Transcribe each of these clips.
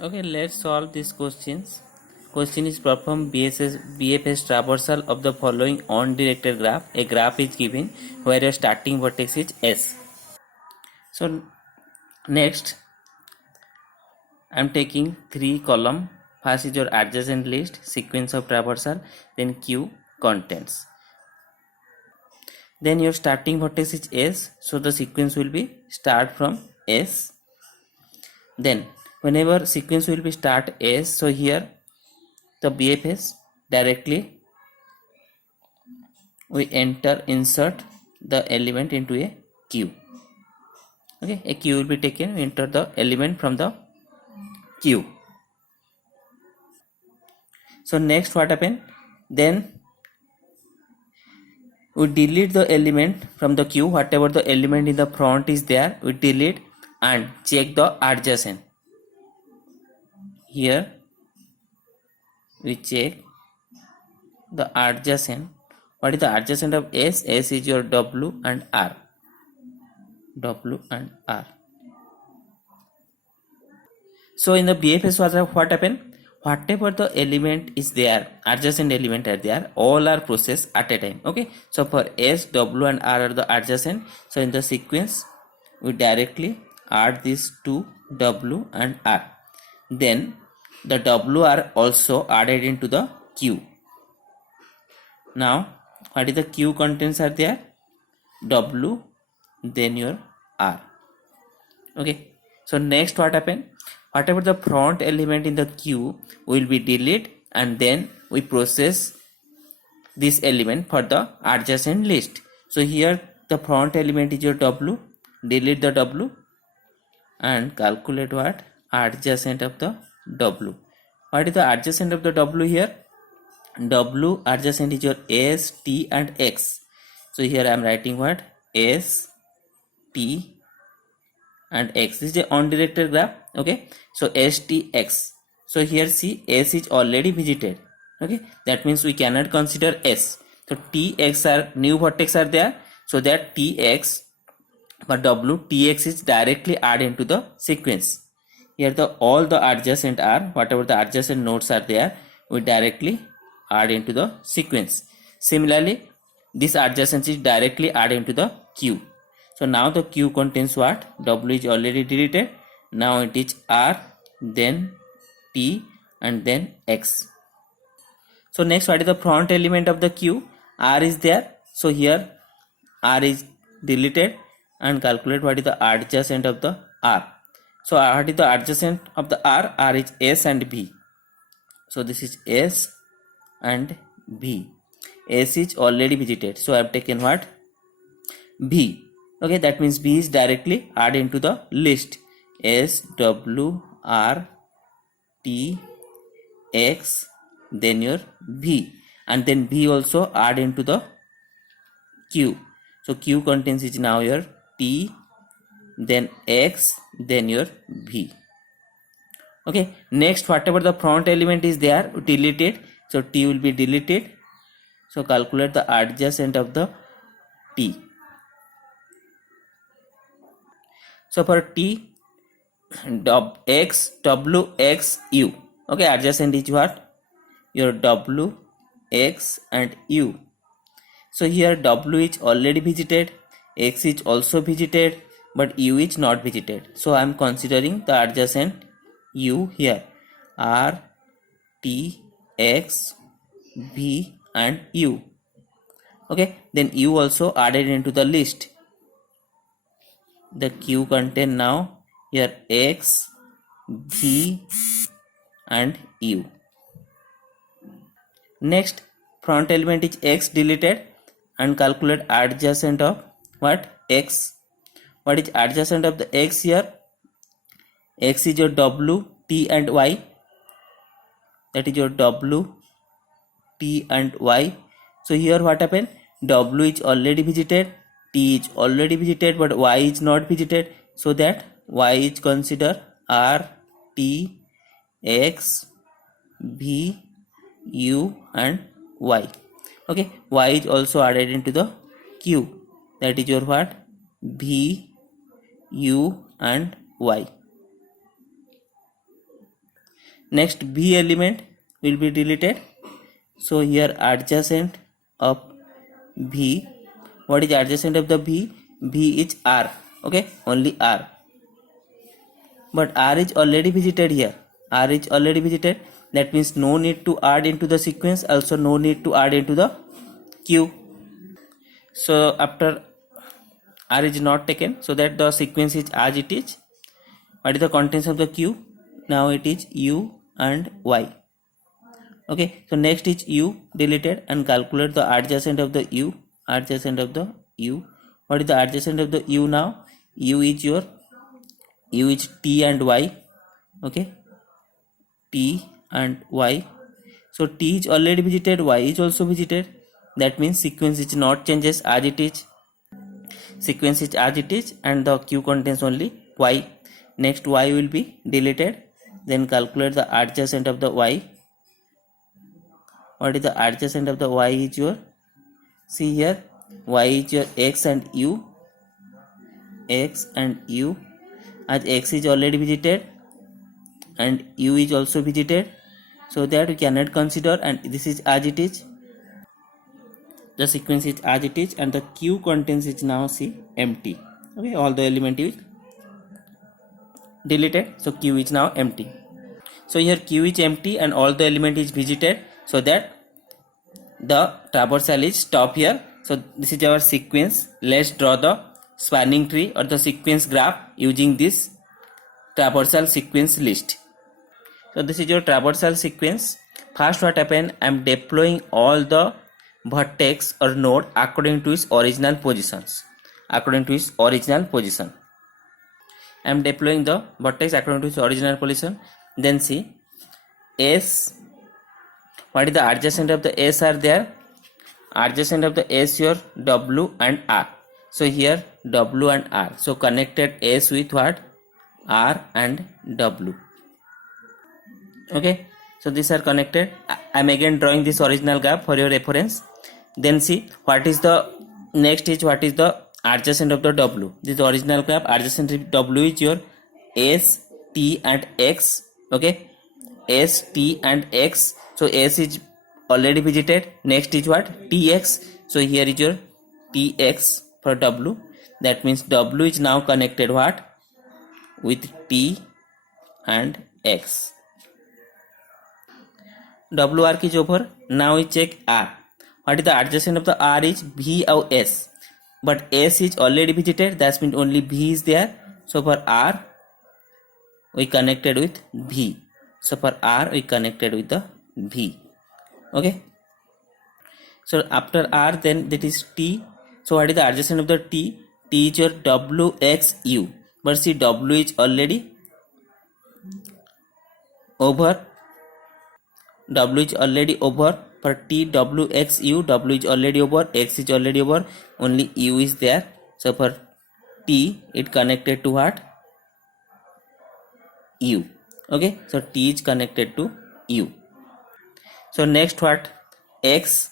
Okay, let's solve these questions. Question is perform BFS traversal of the following on-directed graph. A graph is given where your starting vertex is S. So next, I am taking 3 column. First is your adjacent list, sequence of traversal, then Q, contents. Then your starting vertex is S, so the sequence will be start from S. Then whenever sequence will be start S, so here the BFS directly we insert the element into a queue. Okay, a queue will be taken, we enter the element from the queue. So next what happen, then we delete the element from the queue, whatever the element in the front is there we delete and check the adjacent. Here we check the adjacent. What is the adjacent of S? S is your W and R. W and R. So in the BFS what happen? Whatever the element is there, adjacent element are there, all are processed at a time. Okay. So for S, W and R are the adjacent. So in the sequence, we directly add these two W and R. Then the W are also added into the queue. Now what is the queue contents are there? W, then your R. Okay. So next what happen? Whatever the front element in the queue will be delete and then we process this element for the adjacent list. So here the front element is your W, delete the W and calculate what? Adjacent of the W. What is the adjacent of the W here? W adjacent is your S, T and X. So here I am writing what? S, T and X. This is the on-directed graph. Okay, so STX. So here see S is already visited. Okay, that means we cannot consider S. So TX are new vertex are there. So that TX for W, TX is directly added into the sequence. Here the all the adjacent are, whatever the adjacent nodes are there, we directly add into the sequence. Similarly, this adjacent is directly added into the queue. So now the queue contains what? W is already deleted. Now it is R, then T and then X. So next what is the front element of the queue? R is there. So here R is deleted and calculate what is the adjacent of the R. So what is the adjacent of the R? R is S and B. So this is S and B. S is already visited. So I have taken what? B. Okay, that means B is directly added into the list. S, W, R, T, X, then your B. And then B also add into the Q. So Q contains is now your T, then X, then your V. Okay, next whatever the front element is there, deleted. So T will be deleted. So calculate the adjacent of the T. So for T, X, W, X, U. Okay, adjacent is what? Your W, X and U. So here W is already visited, X is also visited, but U is not visited. So I am considering the adjacent U here. R, T, X, V and U. Okay, then U also added into the list. The Q contain now here X, V and U. Next front element is X deleted and calculate adjacent of what? X. What is adjacent of the X here? X is your W, T and Y. That is your W, T and Y. So here what happened? W is already visited, T is already visited, but Y is not visited. So that Y is considered R, T, X, V, U and Y. Okay, Y is also added into the Q. That is your what? V, U and Y. Next B element will be deleted. So here adjacent of V, what is adjacent of the V? V is R, okay, only R. But R is already visited here. R is already visited. That means no need to add into the sequence, also no need to add into the queue. So after R is not taken, so that the sequence is as it is. What is the contents of the queue? Now it is U and Y. Okay, so next is U deleted, and calculate the adjacent of the U. Adjacent of the U. What is the adjacent of the U now? U is T and Y. Okay, T and Y. So T is already visited, Y is also visited. That means sequence is not changes as it is. Sequence is as it is, and the Q contains only Y. Next Y will be deleted. Then calculate the adjacent of the Y. What is the adjacent of the Y is your? See here, Y is your X and U. X and U. As X is already visited and U is also visited, so that we cannot consider, and this is as it is. The sequence is as it is, and the Q contains is now see empty. Okay, all the element is deleted, so Q is now empty. So here Q is empty and all the element is visited, so that the traversal is stop here. So this is our sequence. Let's draw the spanning tree or the sequence graph using this traversal sequence list. So this is your traversal sequence. First what happened, I am deploying all the vertex or node according to its original positions. According to its original position, I am deploying the vertex according to its original position. Then see S. What is the adjacent of the S are there? Adjacent of the S your W and R. So here W and R. So connected S with what? R and W. Okay. So these are connected. I am again drawing this original graph for your reference. Then see what is the next is what is the adjacent of the W. This original graph, adjacent of W is your S, T and X. Okay. S, T and X. So S is already visited. Next is what? TX. So here is your TX for W. That means W is now connected what? With T and X. W arc is over. Now we check R. What is the adjacent of the R is V or S. But S is already visited. That means only V is there. So for R we connected with V. So for R we connected with the V. Okay. So after R then that is T. So what is the adjacent of the T? T is your WXU. But see W is already over. W is already over. For T, WXU, W is already over, X is already over, only U is there. So for T, it connected to what? U. Okay, so T is connected to U. So next what? X,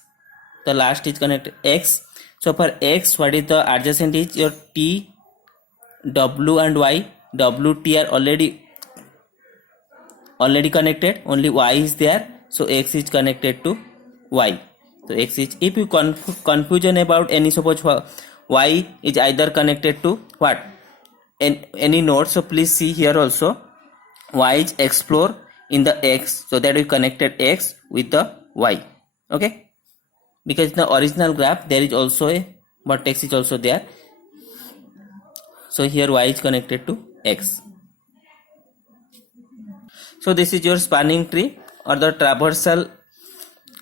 the last is connected X. So for X, what is the adjacent is your T, W and Y. W, T are already connected, only Y is there. So X is connected to Y. So X is, if you confusion about any, suppose Y is either connected to what? Any node. So please see here also Y is explore in the X, so that we connected X with the Y. Okay, because in the original graph there is also a vertex is also there. So here Y is connected to X. So this is your spanning tree or the traversal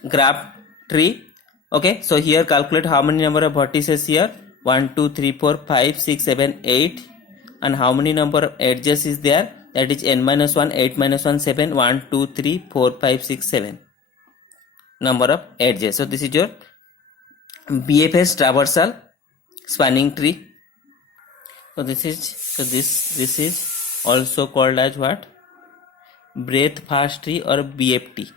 graph tree. Okay, so here calculate how many number of vertices here. 1 2 3 4 5 6 7 8, and how many number of edges is there? That is n-1, 8-1, 7, 1 2 3 4 5 6 7 number of edges. So this is your BFS traversal spanning tree. So this is also called as what? Breadth first tree or BFT.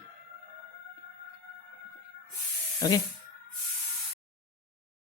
Okay.